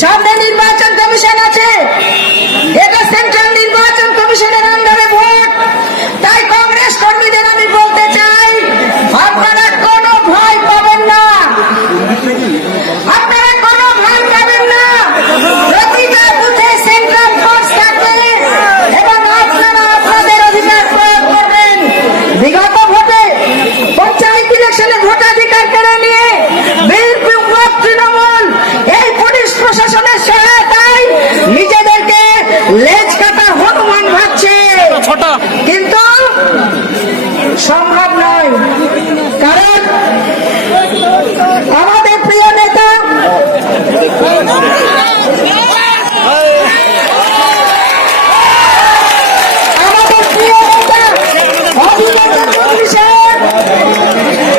সামনে নির্বাচন কমিশন আছে, এটা সেন্ট্রাল নির্বাচন কমিশনের আন্ডারে ভোট। তাই কংগ্রেস কর্মীদের আমি বলতে চাই, আপনারা কোনো ভয় পাবেন না, আপনারা কোনো ভয় পাবেন না। প্রতিটা বুথে সেন্ট্রাল ফোর্স থাকবে এবং আপনারা আপনাদের অধিকার প্রয়োগ করবেন। বিগত ভোটে পঞ্চায়েত ইলেকশনে ভোটাধিকার কেড়ে নিয়ে বিএনপি তৃণমূল এই পুলিশ প্রশাসনের সহায়তায় নিজেদেরকে লেজ কাটা হনুমান ভাবছে, কিন্তু সম্ভব নয়। কারণ আমাদের প্রিয় নেতা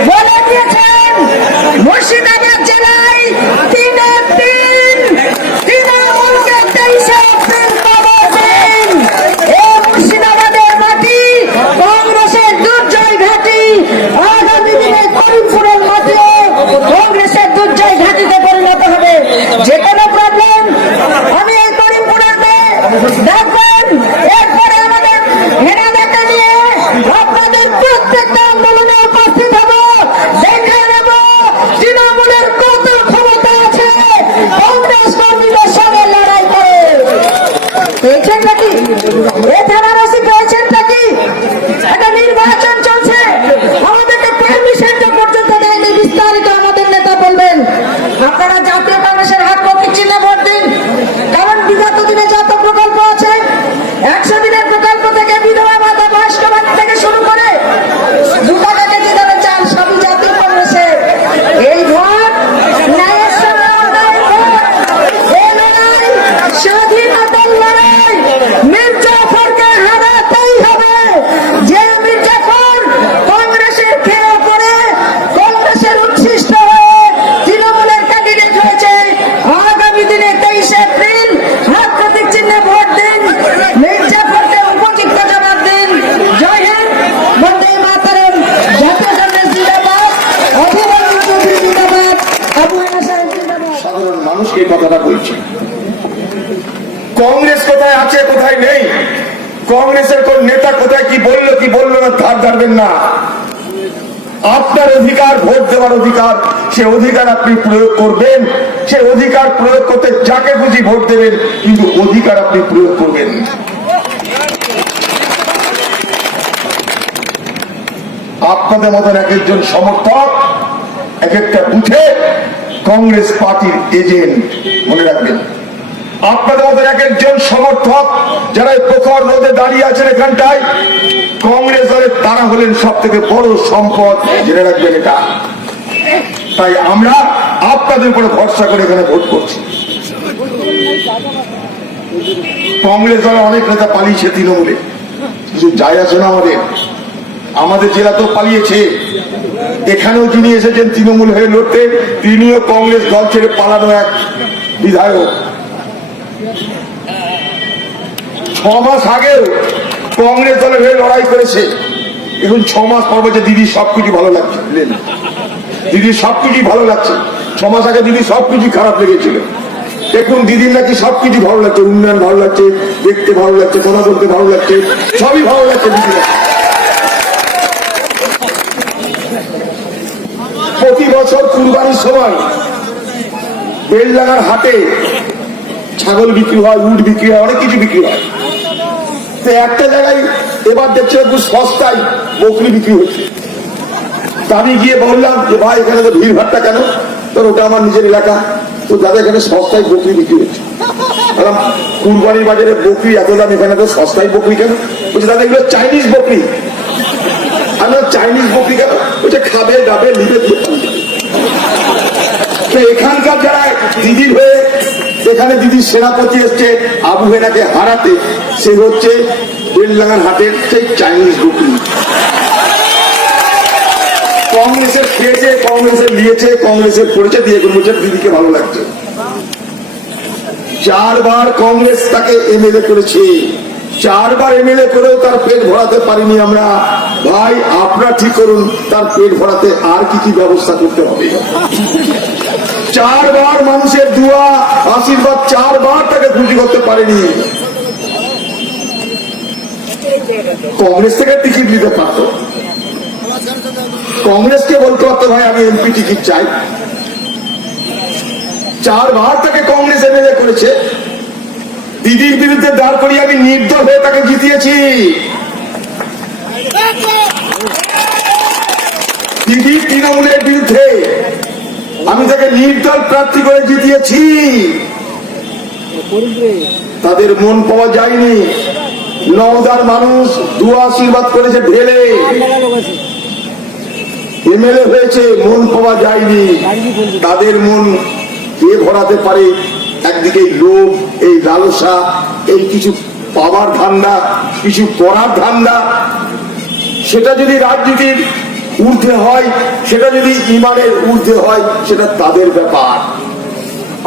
বলে দিয়েছেন মুর্শিদাবাদ জেলায় 3-3 তৃণমূলকে 23 এপ্রিল পাবেন। এই মুর্শিদাবাদের মাটি কংগ্রেসের দুর্জয় ঘাঁটি, আগামী দিনে করিমপুরের মাটিও কংগ্রেসের দুর্জয় ঘাঁটিতে পরিণত হবে। যে কোনো প্রবলেম আমি এই করিমপুরের মেয়ে দেখবেন, এরপরে আমাদের হেনা দেখা নিয়ে আপনাদের প্রত্যেকটা আন্দোলনে উপস্থিত হব, দেখে নেব তৃণমূলের কত ক্ষমতা আছে কংগ্রেস কর্মীদের সঙ্গে লড়াই করে। পেয়েছেন নাকি এ থানার ওসি, পেয়েছেন নাকি? একটা নির্বাচন চলছে, আমাদেরকে পারমিশন পর্যন্ত দেয়নি। বিস্তারিত আমাদের নেতা বলবেন। আপনারা জাতীয় কংগ্রেসের হাত প্রতীক চিহ্নে ভোট দিন, কারণ বিগত দিনে যত প্রকল্প আছে 100 দিনের প্রকল্প থেকে বিধবা ভাতা, বয়স্ক ভাতা থেকে শুরু করে 2 টাকা কেজি দামে চাল সবই জাতীয় কংগ্রেসের। এই ভোট ন্যায়ের সঙ্গে অন্যায়ের ভোট, এই লড়াই স্বাধীনতার লড়াই। মির্জাফরকে হারাতেই হবে। যে মির্জাফর কংগ্রেসের খেয়ে পড়ে কংগ্রেসের উচ্ছিষ্ট হয়ে তৃণমূলের ক্যান্ডিডেট হয়েছে, আগামী দিনে 23 এপ্রিল হাত প্রতীক চিহ্নে ভোট দিন, মির্জাফরকে উপযুক্ত জবাব দিন। জয় হিন্দ, বন্দে মাতরম, জাতীয় কংগ্রেস জিন্দাবাদ, অভিনন্দন চৌধুরী জিন্দাবাদ, আবু হেনা সাহেব জিন্দাবাদ। সাধারণ মানুষকে এই কথাটা বলছি, কংগ্রেস কোথায় আছে কোথায় নেই, কংগ্রেসের কোন নেতা কোথায় কি বললো না ধার ধারবেন না। আপনার অধিকার, ভোট দেওয়ার অধিকার, সে অধিকার আপনি প্রয়োগ করবেন। সে অধিকার প্রয়োগ করতে যাকে খুশি ভোট দেবেন, কিন্তু অধিকার আপনি প্রয়োগ করবেন। আপনাদের মতন এক একজন সমর্থক এক একটা বুথে কংগ্রেস পার্টির এজেন্ট, মনে রাখবেন। আপনাদের মধ্যে এক একজন সমর্থক যারা প্রখর রোদে দাঁড়িয়ে আছেন এখানটায়, কংগ্রেস দলের তারা হলেন সব থেকে বড় সম্পদ, জেনে রাখবেন এটা। তাই আমরা আপনাদের উপরে ভরসা করে এখানে ভোট করছি। কংগ্রেস দলে অনেক নেতা পালিয়েছে তৃণমূলে, কিছু যায় আসে না আমাদের জেলা তো পালিয়েছে। এখানেও যিনি এসেছেন তৃণমূল হয়ে লড়তে, তিনিও কংগ্রেস দল ছেড়ে পালানো এক বিধায়ক। 6 মাস আগেও কংগ্রেস দলের হয়ে লড়াই করেছে। এখন 6 মাস পর বলছে দিদি সবকিছু ভালো লাগছে, দিদি সবকিছু ভালো লাগছে। 6 মাস আগে দিদি সবকিছু খারাপ লেগেছিল, দেখুন দিদির নাকি সবকিছু ভালো লাগছে, উন্নয়ন ভালো লাগছে, দেখতে ভালো লাগছে, কথা বলতে ভালো লাগছে, সবই ভালো লাগছে দিদি। প্রতি বছর কুরবানির সময় বেলডাঙ্গার হাটে ছাগল বিক্রি হয়, উট বিক্রি হয়, অনেক কিছু বিক্রি হয়। তো একটা জায়গায় এবার দেখছে খুব সস্তায় বকরি বিক্রি হচ্ছে। আমি গিয়ে বললাম যে ভাই এখানে তো ভিড় ভাড়টা কেন? তোর ওটা আমার নিজের এলাকা, তো দাদা এখানে সস্তায় বকরি বিক্রি হচ্ছে। বললাম কুরবানির বাজারে বকরি এত দাম, এখানে তো সস্তায় বকরি কেন? বলছে দাদা এগুলো চাইনিজ বকরি। আমি চাইনিজ বকরি কেন? বলছে খাবে দাবে নিবে। এখানকার যারা দিদির হয়ে, এখানে দিদির সেনাপতি এসছে আবু হেনাকে হারাতে, সে হচ্ছে বেলডাঙ্গার হাটের সেই চাইনিজ বকরি। কংগ্রেসের খেয়েছে, কংগ্রেসের নিয়েছে, কংগ্রেসের করেছে, দিয়ে বলছে দিদিকে ভালো লাগছে। 4 বার কংগ্রেস তাকে এমএলএ করেছে, 4 বার এমএলএ করেও তার পেট ভরাতে পারিনি আমরা। ভাই আপনারা ঠিক করুন তার পেট ভরাতে আর কি কি ব্যবস্থা করতে হবে। চারবার মানুষের দোয়া আশীর্বাদ, চারবার তাকে খুশি করতে পারেনি। কংগ্রেস থেকে টিকিট নিতে পারত, কংগ্রেসকে বলতে পারতো ভাই আমি এমপি টিকিট চাই। চারবার তাকে কংগ্রেস এমএলএ করেছে। দিদির বিরুদ্ধে দাঁড় করিয়ে আমি নির্দল হয়ে তাকে জিতিয়েছি। দিদি তৃণমূলের বিরুদ্ধে আমি তাকে নির্দল প্রার্থী করে জিতিয়েছি। তাদের মন পাওয়া যায়নি। নওদার মানুষ দোয়া আশীর্বাদ করেছে ঢেলে, এমএলএ হয়েছে, মন পাওয়া যায়নি। তাদের মন কে ভরাতে পারে? একদিকে লোভ, এই লালসা, এই কিছু পাওয়ার ধান্দা, কিছু করার ধান্দা। সেটা যদি রাজনীতির ঊর্ধ্বে হয়, সেটা যদি ইমানের ঊর্ধ্বে হয়, সেটা তাদের ব্যাপার।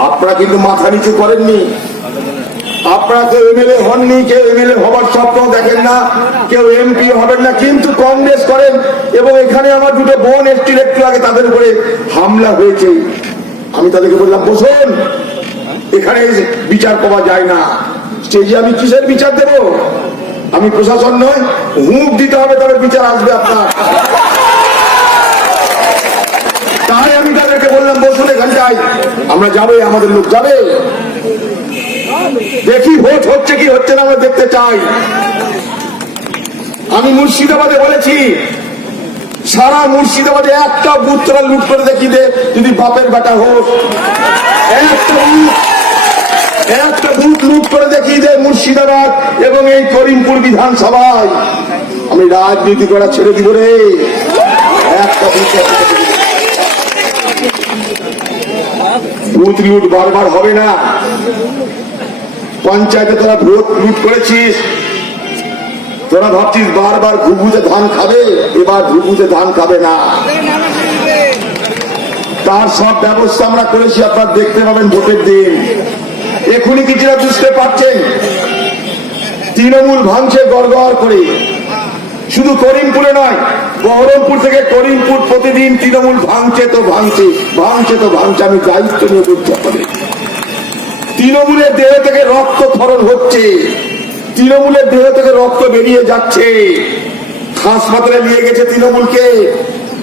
আপনারা কিন্তু মাথা নিচু করেননি। আপনারা কেউ এমএলএ হননি, কেউ এমএলএ হবার স্বপ্ন দেখেন না, কেউ এমপি হবেন না, কিন্তু কংগ্রেস করেন। এবং এখানে আমার দুটো বোন এসছিল একটু আগে, তাদের উপরে হামলা হয়েছে। আমি তাদেরকে বললাম বসুন, এখানে বিচার পাওয়া যায় না। স্টেজে আমি কিসের বিচার দেব? আমি প্রশাসন নয়, হুঁক দিতে হবে, তবে বিচার আসবে আপনার। তাই আমি তাদেরকে বললাম বসুন এখানটায়, আমরা যাবে, আমাদের লোক যাবে, দেখি ভোট হচ্ছে কি হচ্ছে না, আমরা দেখতে চাই। আমি মুর্শিদাবাদে বলেছি, সারা মুর্শিদাবাদে একটা বুথ তোরা লুট করে দেখি দে, যদি বাপের বেটা হোক, একটা বুথ লুট করে দেখিয়ে দেয় মুর্শিদাবাদ এবং এই করিমপুর বিধানসভায়। আমি রাজনীতি করা ছেড়ে দিব রে। একটা বুথ লুট বারবার হবে না। পঞ্চায়েতে তোরা ভোট লুট করেছিস, তোরা ভাবছিস বারবার ঘুঘুতে ধান খাবে, এবার ঘুঘুতে ধান খাবে না। তার সব ব্যবস্থা আমরা করেছি, আপনারা দেখতে পাবেন ভোটের দিন। এখনই কিছুটা বুঝতে পারছেন, তৃণমূল ভাঙছে গড়গড় করে। শুধু করিমপুরে নয়, বহরমপুর থেকে করিমপুর প্রতিদিন তৃণমূল ভাঙছে তো ভাঙছে, ভাঙছে তো ভাঙছে। আমি দায়িত্ব নিয়ে বলতে হবে। তৃণমূলের দেহ থেকে রক্ত ক্ষরণ হচ্ছে, তৃণমূলের দেহ থেকে রক্ত বেরিয়ে যাচ্ছে। হাসপাতালে নিয়ে গেছে তৃণমূলকে,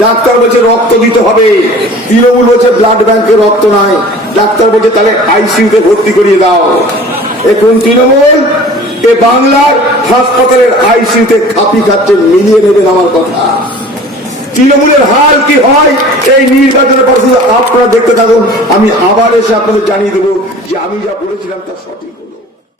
ডাক্তার বলছে রক্ত দিতে হবে, তৃণমূল বলছে ব্লাড ব্যাংকে রক্ত নাই, ডাক্তার বলছে তাহলে আইসিইউতে ভর্তি করিয়ে দাও। এখন তৃণমূল এ বাংলার হাসপাতালের আইসিইউতে খাপি খাচ্ছে, মিলিয়ে নেবেন আমার কথা। তৃণমূলের হাল কি হয় এই নির্বাচনের পর আপনারা দেখতে থাকুন। আমি আবার এসে আপনাদের জানিয়ে দেবো যে আমি যা বলেছিলাম তা সঠিক।